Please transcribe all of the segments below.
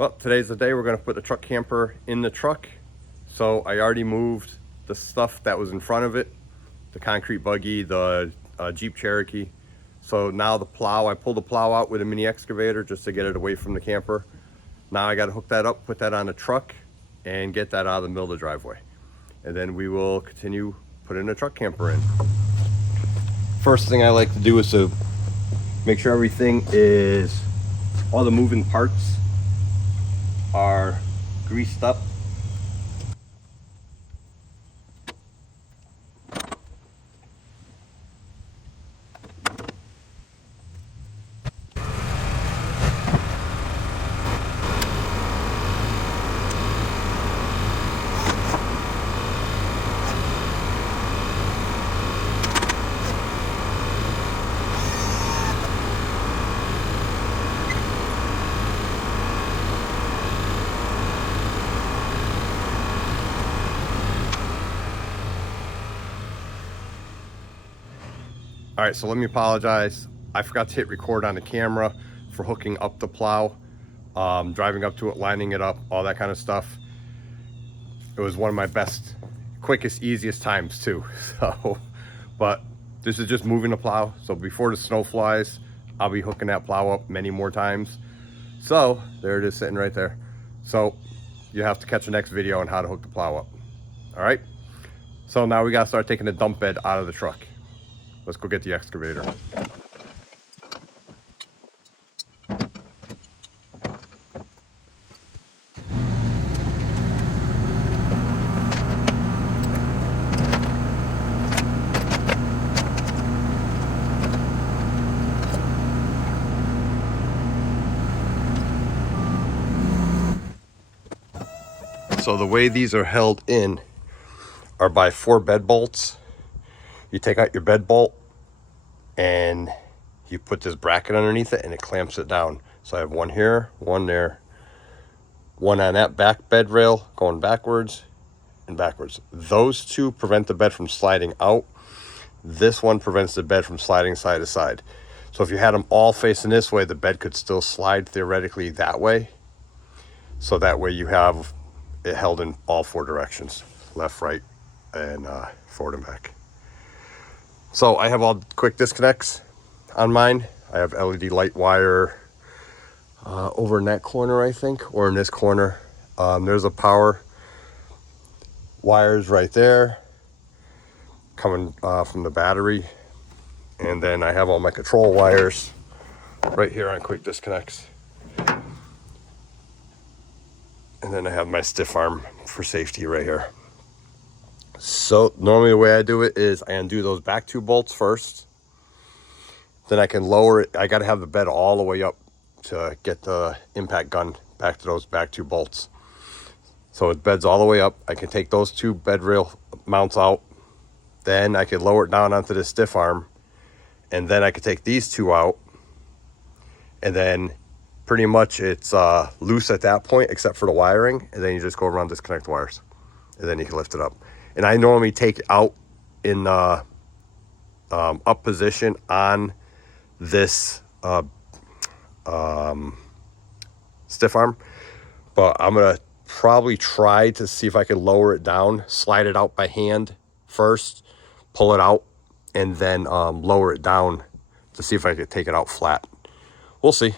Well, today's the day we're going to put the truck camper in the truck. So I already moved the stuff that was in front of it, the concrete buggy, the Jeep Cherokee. So now the plow, I pulled the plow out with a mini excavator just to get it away from the camper. Now I got to hook that up, put that on the truck, and get that out of the middle of the driveway. And then we will continue putting the truck camper in. First thing I like to do is to make sure everything is, all the moving parts are greased up. All right, so let me apologize. I forgot to hit record on the camera for hooking up the plow, driving up to it, lining it up, all that kind of stuff. It was one of my best, quickest, easiest times too. So, but this is just moving the plow. So before the snow flies, I'll be hooking that plow up many more times. So there it is sitting right there. So you have to catch the next video on how to hook the plow up. All right. So now we got to start taking the dump bed out of the truck. Let's go get the excavator. So the way these are held in are by 4 bed bolts. You take out your bed bolt and you put this bracket underneath it and it clamps it down. So I have one here, one there, one on that back bed rail going backwards and backwards. Those two prevent the bed from sliding out. This one prevents the bed from sliding side to side. So if you had them all facing this way, the bed could still slide theoretically that way. So that way you have it held in all 4 directions, left, right, and forward and back. So I have all quick disconnects on mine. I have LED light wire over in that corner, I think, or in this corner. There's a power wires right there coming from the battery. And then I have all my control wires right here on quick disconnects. And then I have my stiff arm for safety right here. So normally the way I do it is I undo those back 2 bolts first. Then I can lower it. I got to have the bed all the way up to get the impact gun back to those back 2 bolts. So the bed's all the way up. I can take those 2 bed rail mounts out. Then I can lower it down onto the stiff arm. And then I could take these 2 out. And then pretty much it's loose at that point except for the wiring. And then you just go around, disconnect the wires. And then you can lift it up. And I normally take it out in up position on this stiff arm. But I'm going to probably try to see if I can lower it down, slide it out by hand first, pull it out, and then lower it down to see if I could take it out flat. We'll see.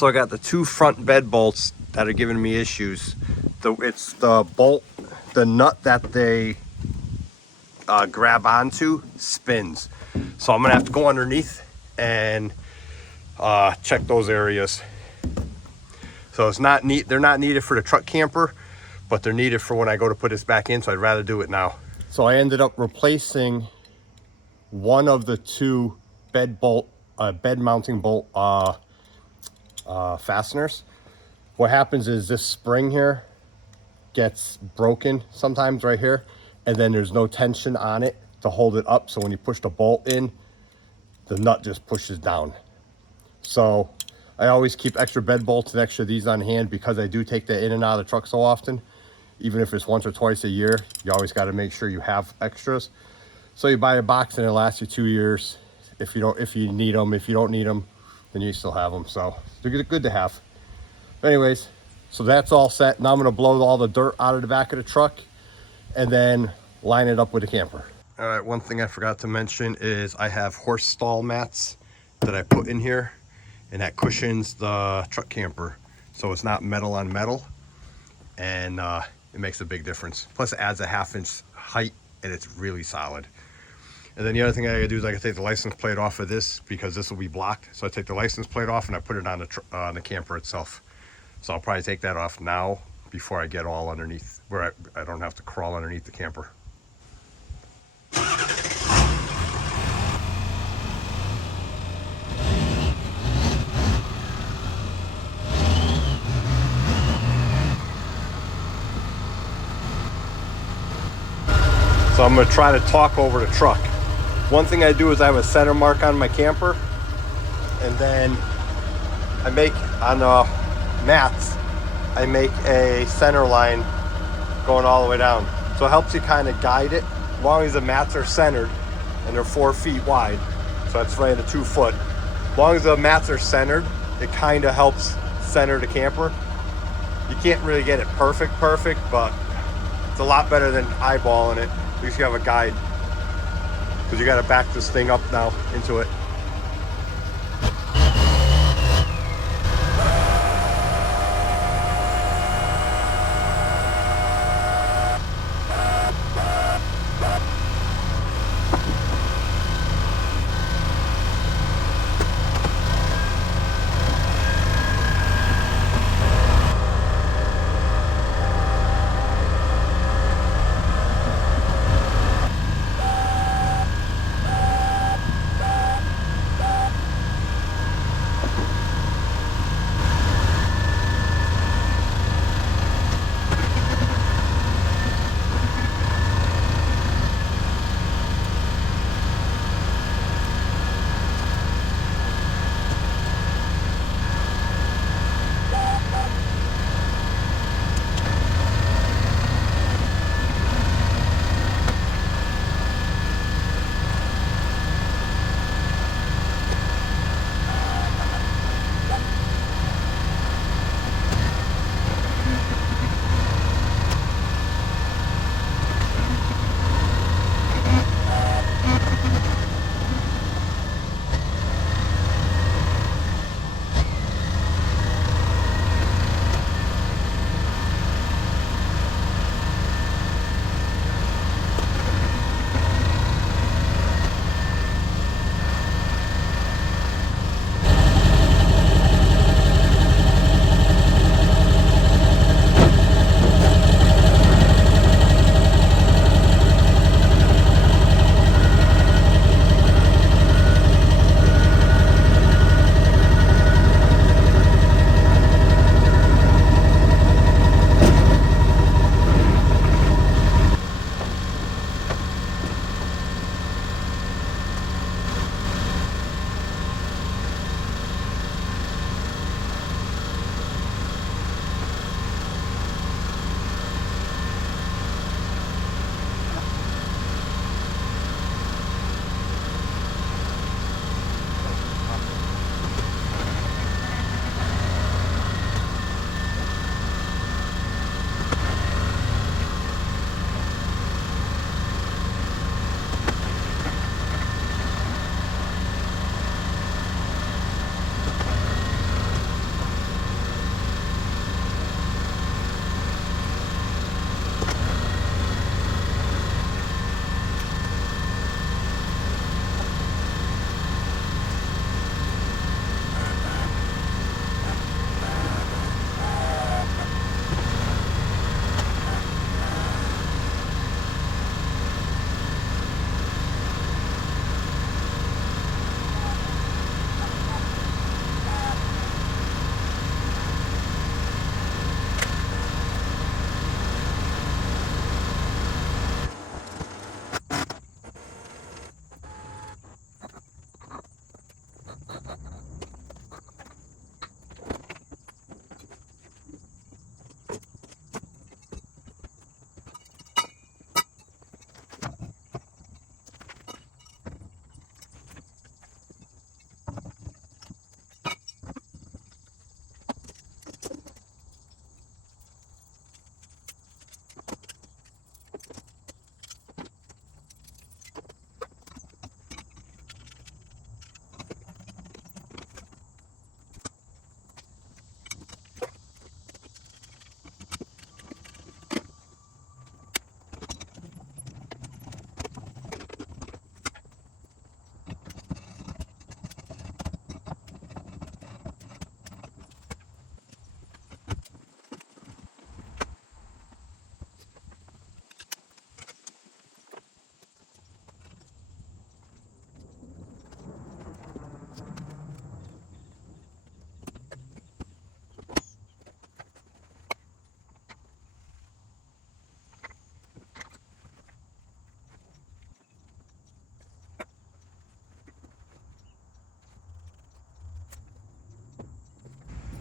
So I got the two front bed bolts that are giving me issues. It's the bolt, the nut that they grab onto spins. So I'm gonna have to go underneath and check those areas. So it's not neat. They're not needed for the truck camper, but they're needed for when I go to put this back in. So I'd rather do it now. So I ended up replacing one of the two bed mounting bolt fasteners. What happens is this spring here gets broken sometimes right here, and then there's no tension on it to hold it up. So when you push the bolt in, the nut just pushes down. So I always keep extra bed bolts and extra these on hand because I do take that in and out of the truck so often. Even if it's once or twice a year, you always got to make sure you have extras. So you buy a box and it lasts you 2 years. If you need them, if you don't need them, then you still have them. So they're good to have. Anyways, so that's all set. Now I'm gonna blow all the dirt out of the back of the truck and then line it up with the camper. All right, one thing I forgot to mention is I have horse stall mats that I put in here, and that cushions the truck camper. So it's not metal on metal, and it makes a big difference. Plus it adds a 1/2 inch height, and it's really solid. And then the other thing I gotta do is I gotta take the license plate off of this because this will be blocked. So I take the license plate off and I put it on the camper itself. So I'll probably take that off now before I get all underneath, where I don't have to crawl underneath the camper. So I'm gonna try to talk over the truck. One thing I do is I have a center mark on my camper, and then I make on the mats, I make a center line going all the way down. So it helps you kind of guide it. As long as the mats are centered and they're 4 feet wide, so that's right at 2 foot. As long as the mats are centered, it kind of helps center the camper. You can't really get it perfect, but it's a lot better than eyeballing it. At least you have a guide, because you got to back this thing up now into it.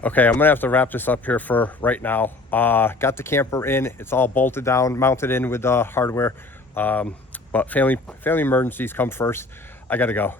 Okay, I'm gonna have to wrap this up here for right now. Got the camper in, it's all bolted down, mounted in with the hardware. But family emergencies come first. I gotta go.